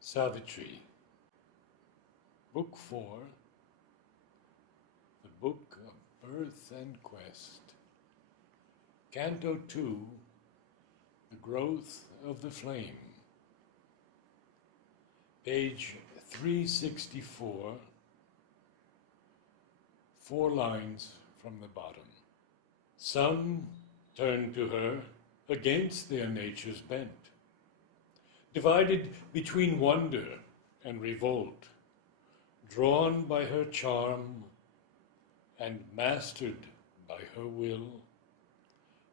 Savitri, Book 4, the Book of Birth and Quest, Canto 2, The Growth of the Flame, page 364, 4 lines from the bottom. Some turn to her against their nature's bent, divided between wonder and revolt, drawn by her charm and mastered by her will,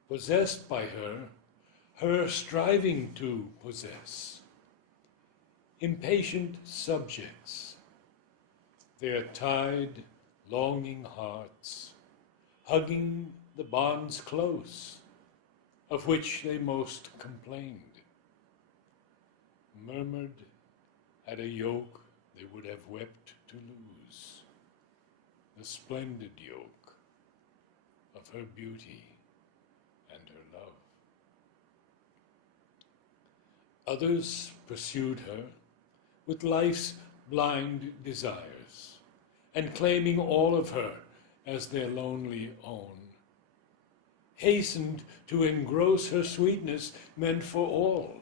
possessed by her striving to possess, impatient subjects, their tied, longing hearts, hugging the bonds close, of which they most complained, murmured at a yoke they would have wept to lose, the splendid yoke of her beauty and her love. Others pursued her with life's blind desires, and claiming all of her as their lonely own, hastened to engross her sweetness meant for all.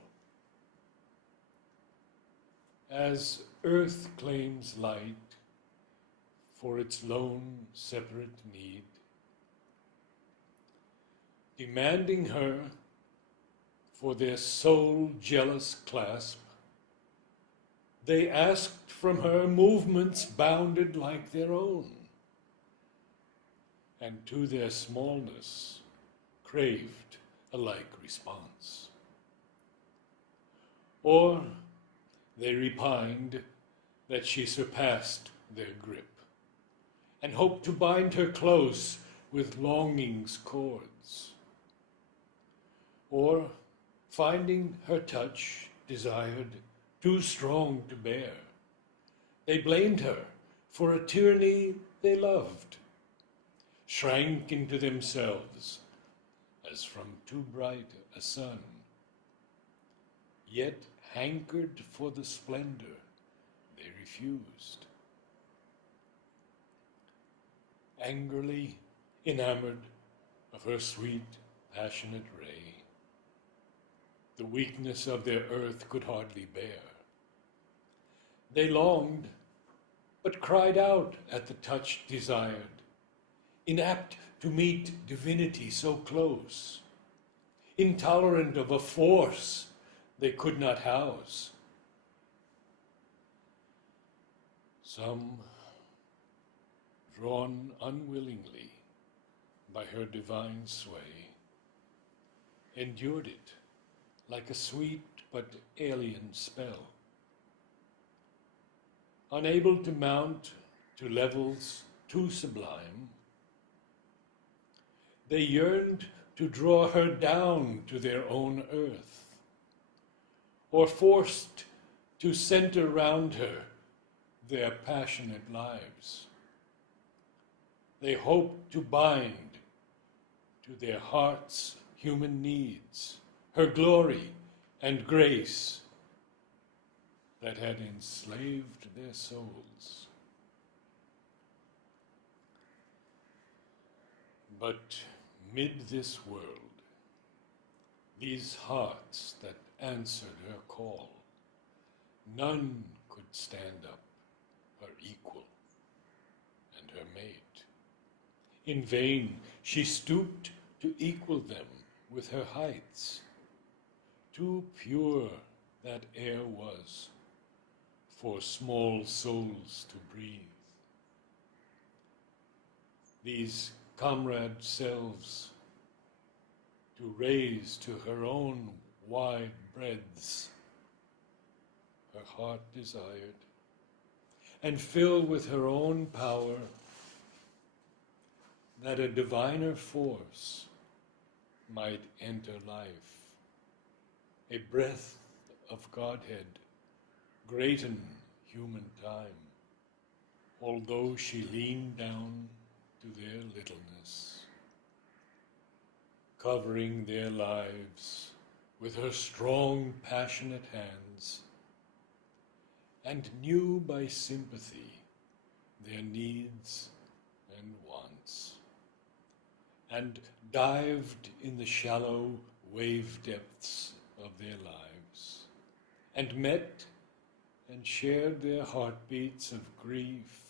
As earth claims light for its lone separate need, demanding her for their soul jealous clasp, they asked from her movements bounded like their own, and to their smallness craved a like response. Or they repined that she surpassed their grip, and hoped to bind her close with longing's cords. Or, finding her touch desired too strong to bear, they blamed her for a tyranny they loved, shrank into themselves as from too bright a sun, yet hankered for the splendor they refused. Angrily enamored of her sweet, passionate ray, the weakness of their earth could hardly bear. They longed, but cried out at the touch desired, inapt to meet divinity so close, intolerant of a force they could not house. Some, drawn unwillingly by her divine sway, endured it like a sweet but alien spell. Unable to mount to levels too sublime, they yearned to draw her down to their own earth, or forced to center round her their passionate lives. They hoped to bind to their hearts' human needs her glory and grace that had enslaved their souls. But mid this world, these hearts that answered her call, none could stand up her equal and her mate. In vain she stooped to equal them with her heights. Too pure that air was for small souls to breathe. These comrade selves to raise to her own wide breadths her heart desired, and fill with her own power, that a diviner force might enter life, a breath of Godhead greaten human time, although she leaned down to their littleness, covering their lives with her strong, passionate hands, and knew by sympathy their needs and wants, and dived in the shallow wave depths of their lives, and met and shared their heartbeats of grief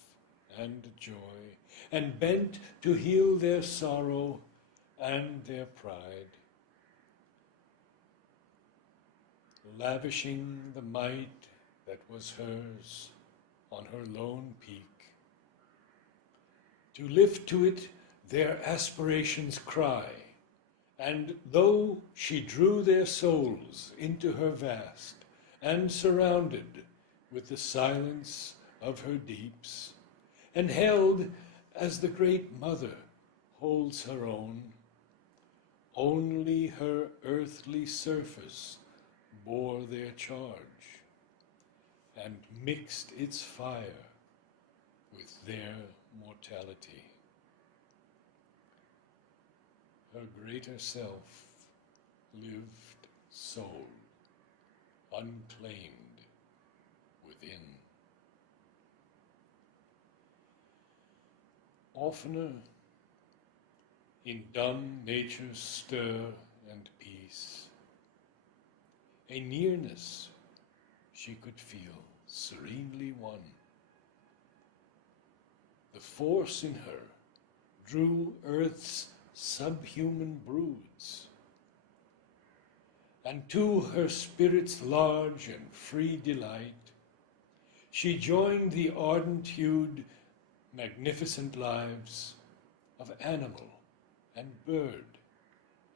and joy, and bent to heal their sorrow and their pride, lavishing the might that was hers on her lone peak, to lift to it their aspirations' cry, and though she drew their souls into her vast, and surrounded with the silence of her deeps, and held as the great mother holds her own, only her earthly surface bore their charge, and mixed its fire with their mortality. Her greater self lived soul, unclaimed within. Oftener, in dumb nature's stir and peace, a nearness she could feel serenely won. The force in her drew earth's subhuman broods, and to her spirit's large and free delight, she joined the ardent-hued, magnificent lives of animal and bird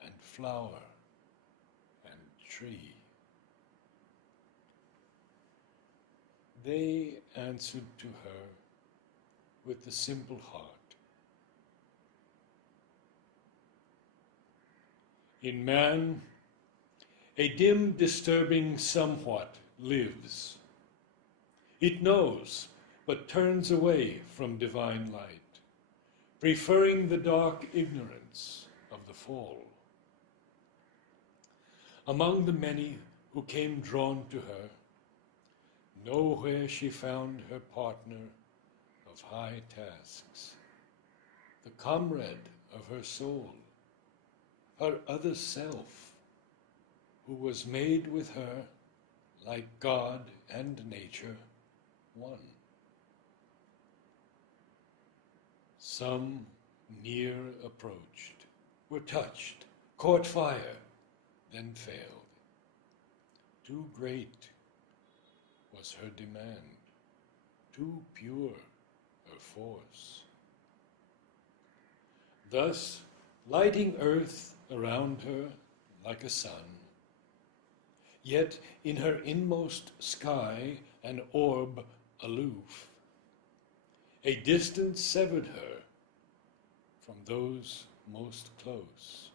and flower and tree. They answered to her with the simple heart. In man, a dim, disturbing somewhat lives. It knows, but turns away from divine light, preferring the dark ignorance of the fall. Among the many who came drawn to her, nowhere she found her partner of high tasks, the comrade of her soul, her other self, who was made with her, like God and nature, one. Some near approached, were touched, caught fire, then failed. Too great was her demand, too pure her force. Thus, lighting earth around her like a sun, yet in her inmost sky an orb aloof, a distance severed her from those most close,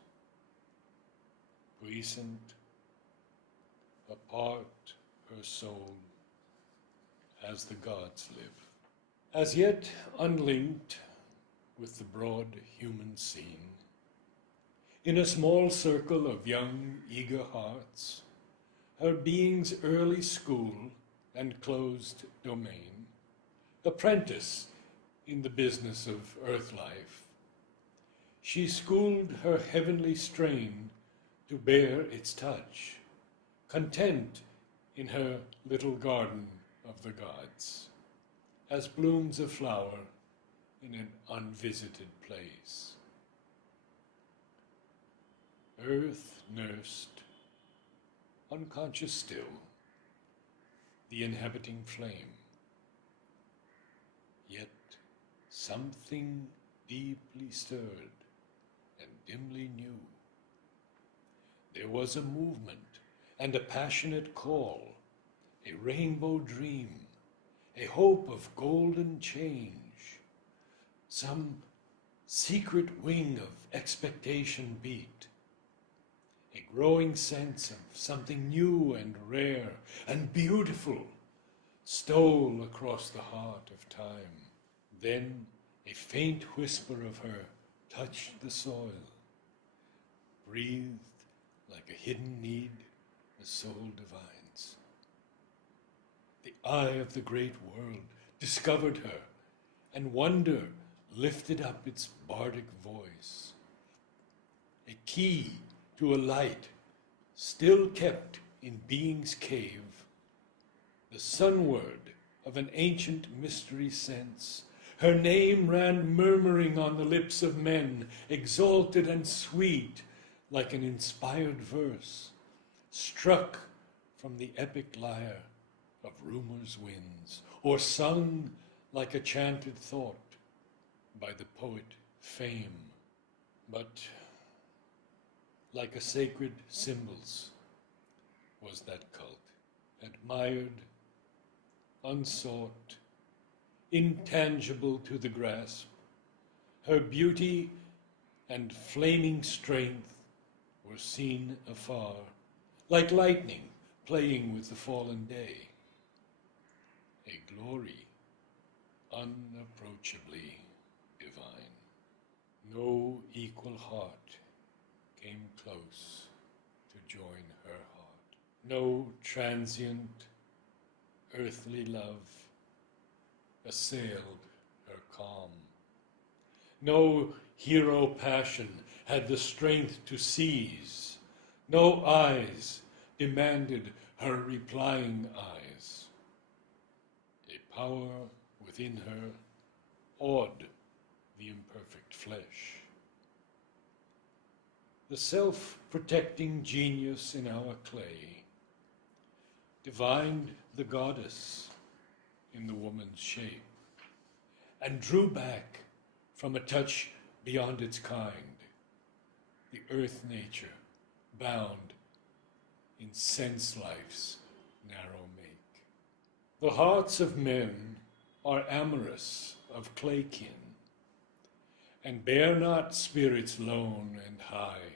puissant, apart her soul as the gods live. As yet unlinked with the broad human scene, in a small circle of young, eager hearts, her being's early school and closed domain, apprentice in the business of earth life, she schooled her heavenly strain to bear its touch, content in her little garden of the gods, as blooms a flower in an unvisited place. Earth nursed, unconscious still, the inhabiting flame, yet something deeply stirred and dimly knew. There was a movement and a passionate call, a rainbow dream, a hope of golden change, some secret wing of expectation beat. A growing sense of something new and rare and beautiful stole across the heart of time. Then a faint whisper of her touched the soil, breathed like a hidden need the soul divines. The eye of the great world discovered her, and wonder lifted up its bardic voice. A key to a light still kept in being's cave, the sunward of an ancient mystery sense. Her name ran murmuring on the lips of men, exalted and sweet, like an inspired verse, struck from the epic lyre of rumor's winds, or sung like a chanted thought by the poet Fame. But like a sacred symbols was that cult, admired, unsought, intangible to the grasp. Her beauty and flaming strength were seen afar, like lightning playing with the fallen day. A glory unapproachably divine. No equal heart came close to join her heart. No transient earthly love assailed her calm. No hero passion had the strength to seize. No eyes demanded her replying eyes. A power within her awed the imperfect flesh. The self-protecting genius in our clay divined the goddess in the woman's shape and drew back from a touch beyond its kind, the earth nature bound in sense life's narrow make. The hearts of men are amorous of clay kin, and bear not spirits lone and high,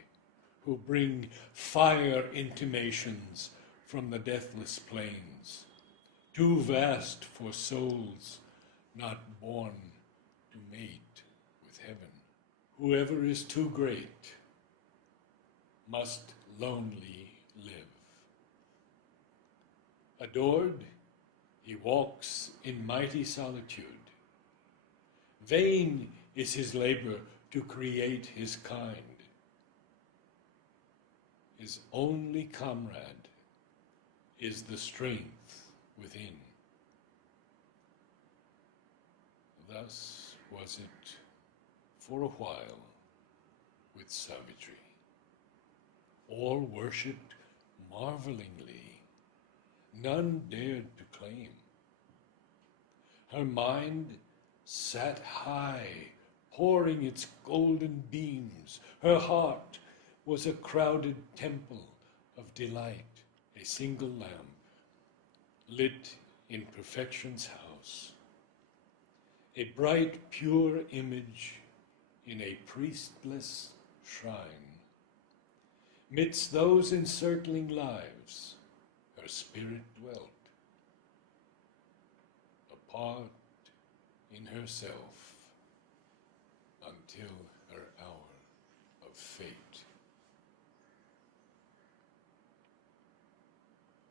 who bring fire intimations from the deathless plains, too vast for souls not born to mate with heaven. Whoever is too great must lonely live. Adored, he walks in mighty solitude. Vain is his labor to create his kind. His only comrade is the strength within. Thus was it for a while with Savitri. All worshipped marvelingly, none dared to claim. Her mind sat high, pouring its golden beams. Her heart was a crowded temple of delight, a single lamp, lit in perfection's house, a bright, pure image in a priestless shrine. Midst those encircling lives, her spirit dwelt, apart in herself, until her hour of fate.